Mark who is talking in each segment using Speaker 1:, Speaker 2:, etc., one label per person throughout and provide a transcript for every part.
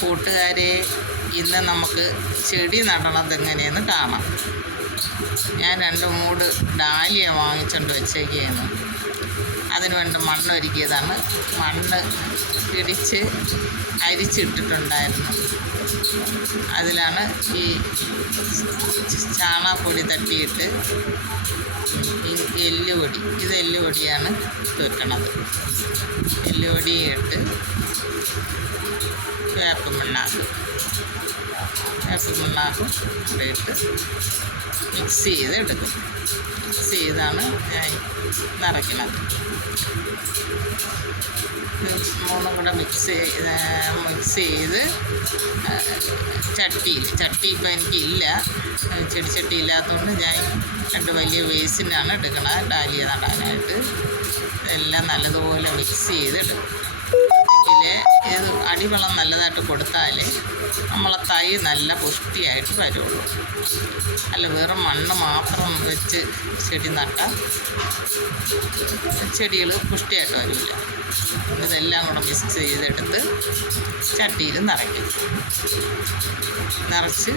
Speaker 1: കൂട്ടുകാരെ ഇന്ന് നമുക്ക് ചെടി നടണത് എങ്ങനെയെന്ന് കാണാം. ഞാൻ രണ്ട് മൂട് ഡാലിയ വാങ്ങിച്ചുകൊണ്ട് വെച്ചേക്കുകയാണ് അതിന് വേണ്ട മണ്ണ് ഒരുക്കിയതാണ് മണ്ണ് പിടിച്ച് അരിച്ചിട്ടിട്ടുണ്ടായിരുന്നു. അതിലാണ് ഈ ചാണാപ്പൊടി തട്ടിയിട്ട് എല്ലുപൊടി ഇത് എല്ലുപൊടിയാണ് തീർക്കണത് എല്ലുപൊടി ഇട്ട് വേപ്പ് മണ്ണാക്ക്. വേപ്പ് മണ്ണാക്കും കൂടെ ഇട്ട് മിക്സ് ചെയ്ത് എടുക്കും. മിക്സ് ചെയ്താണ് ഞാൻ നിറയ്ക്കുന്നത്. മൂന്നും കൂടെ മിക്സ് ചെയ്ത് മിക്സ് ചെയ്ത് ചട്ടിയിൽ ചട്ടി ഇപ്പം എനിക്കില്ല. ചെടിച്ചട്ടി ഇല്ലാത്തതുകൊണ്ട് ഞാൻ രണ്ട് വലിയ വേസിനാണ് എടുക്കണത്. ഡാലിയ നടാനായിട്ട്. എല്ലാം നല്ലതുപോലെ മിക്സ് ചെയ്ത് എടുക്കും. ഇത് അടിവളം നല്ലതായിട്ട് കൊടുത്താൽ നമ്മളെ തൈ നല്ല പുഷ്ടിയായിട്ട് വരുള്ളൂ. അല്ല വെറും മണ്ണ് മാത്രം വെച്ച് ചെടി നട്ടാൽ ചെടികൾ പുഷ്ടിയായിട്ട് വരില്ല. ഇതെല്ലാം കൂടെ മിക്സ് ചെയ്തെടുത്ത് ചട്ടിയിൽ നിറയ്ക്കും. നിറച്ച്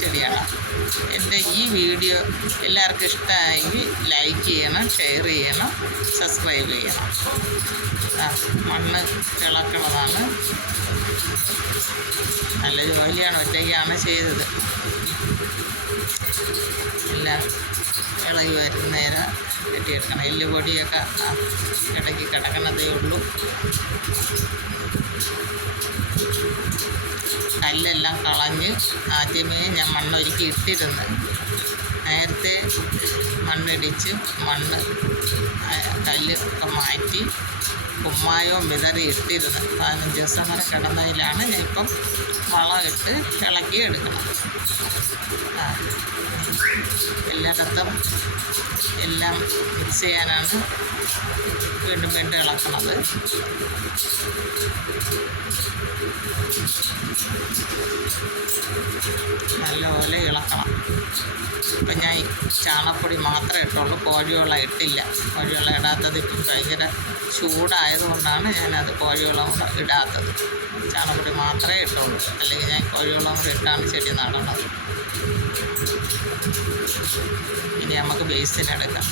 Speaker 1: ചെടിയാണ് എന്റെ ഈ വീഡിയോ എല്ലാവർക്കും ഇഷ്ടമായി ലൈക്ക് ചെയ്യണം ഷെയർ ചെയ്യണം സബ്സ്ക്രൈബ് ചെയ്യണം. മണ്ണ് കിളക്കണതാണ് നല്ല ജോലിയാണ് ഒറ്റയ്ക്കാണ് ചെയ്തത്. എല്ലാം ഇളകി വരുന്നേരം കെട്ടിയെടുക്കണം എല്ല് പൊടിയൊക്കെ ഇടയ്ക്ക് കിടക്കണതേ ഉള്ളൂ. കല്ലെല്ലാം കളഞ്ഞ് ആദ്യമേ ഞാൻ മണ്ണൊരുക്കി ഇട്ടിരുന്നു. നേരത്തെ മണ്ണിടിച്ച് മണ്ണ് കല്ല് ഒക്കെ മാറ്റി കുമ്മായവും വിതറി ഇട്ടിരുന്നത് പതിനഞ്ച് ദിവസം വരെ കിടന്നതിലാണ് ഞാനിപ്പം വളമിട്ട് ഇളക്കി എടുക്കണം എല്ലായിടത്തും എല്ലാം മിക്സ് ചെയ്യാനാണ് വീണ്ടും വീണ്ടും ഇളക്കുന്നത്. നല്ലപോലെ ഇളക്കണം. ഇപ്പം ഞാൻ ചാണപ്പൊടി മാത്രമേ ഇട്ടുള്ളൂ. കോഴിവെള്ളം ഇട്ടില്ല. കോഴിവെള്ളം ഇടാത്തത് ഇപ്പം ഭയങ്കര ചൂടായതുകൊണ്ടാണ് ഞാനത് കോഴിവളം ഇടാത്തത്. ചാണകപ്പൊടി മാത്രമേ ഇട്ടുള്ളൂ. അല്ലെങ്കിൽ ഞാൻ കോഴിവളം കൂടെ ഇട്ടാണ് ചെടി നടണത് ഇനി നമുക്ക് ബേസിനെടുക്കാം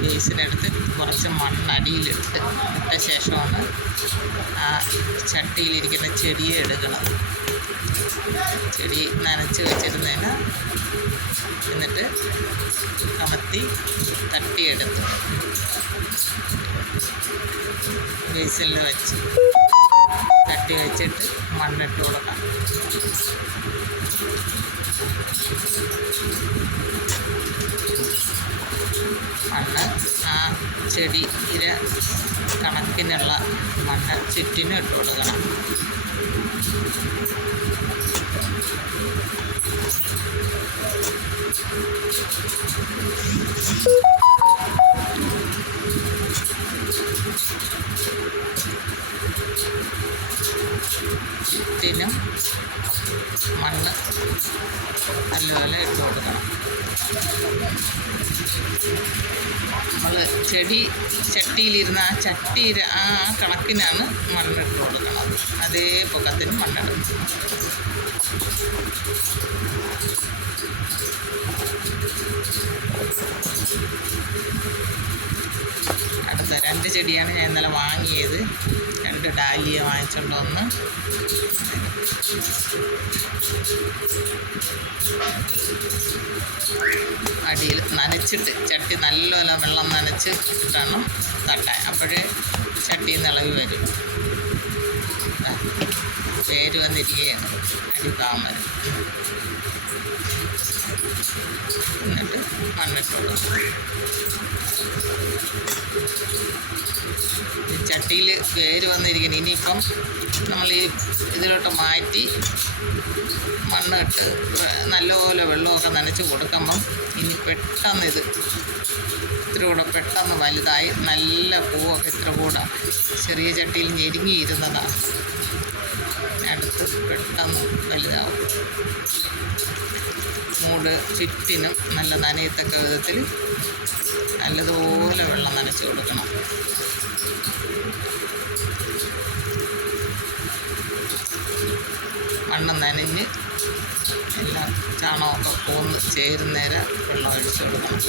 Speaker 1: ബേസിനെടുത്ത് കുറച്ച് മണ്ണടിയിലിട്ട് ഇട്ട ശേഷമാണ് ആ ചട്ടിയിലിരിക്കുന്ന ചെടിയെ എടുക്കുന്നത്. ചെടി നനച്ച് വെച്ചിരുന്നതിന് എന്നിട്ട് കമത്തി തട്ടിയെടുത്തു. ബേസിൽ വെച്ച് തട്ടി വെച്ചിട്ട് മണ്ണിട്ട് കൊടുക്കാം. മണ്ണ് ആ ചെടി ഇര കണക്കിനുള്ള മണ്ണ് ചുറ്റിനും ഇട്ട് കൊടുക്കണം. ചുറ്റിനും മണ്ണ് നല്ലപോലെ ഇട്ട് കൊടുക്കണം. നമ്മൾ ചെടി ചട്ടിയിലിരുന്ന ആ ചട്ടി ആ കണക്കിനാണ് മണ്ണിട്ട് കൊടുക്കണം അതേ പൊക്കത്തിന് മണ്ണിടും അടുത്ത രണ്ട് ചെടിയാണ് ഞാൻ ഇന്നലെ വാങ്ങിയത്. രണ്ട് ഡാലിയ വാങ്ങിച്ചുകൊണ്ട് വന്ന്. അടിയിൽ നനച്ചിട്ട് ചട്ടി നല്ലപോലെ വെള്ളം നനച്ച് ഇട്ടാണ് തട്ടാൻ അപ്പോഴേ ചട്ടിയിൽ നിന്ന് ഇളകി വരും. വേര് വന്നിരിക്കുകയാണ്. അടിത്താമര എന്നിട്ട് മണ്ണിട്ട് ചട്ടിയിൽ പേര് വന്നിരിക്കുന്നു. ഇനിയിപ്പം നമ്മൾ ഈ ഇതിലോട്ട് മാറ്റി മണ്ണിട്ട് നല്ലപോലെ വെള്ളമൊക്കെ നനച്ച് കൊടുക്കുമ്പം ഇനി പെട്ടെന്ന് ഇത് ഇത്തിരി കൂടെ പെട്ടെന്ന് വലുതായി നല്ല പൂവൊക്കെ ഇത്ര കൂടെ ചെറിയ ചട്ടിയിൽ ഞെരുങ്ങിയിരുന്നതാണ് അടുപ്പ് പെട്ടെന്ന് വലുതാവും. മൂട് ചുറ്റിനും നല്ല നനയത്തക്ക വിധത്തിൽ നല്ലതുപോലെ വെള്ളം നനച്ച് കൊടുക്കണം. മണ്ണ് നനഞ്ഞ് എല്ലാ ചാണകമൊക്കെ പോന്ന് ചേരുന്നേരം വെള്ളം ഒഴിച്ച് കൊടുക്കണം.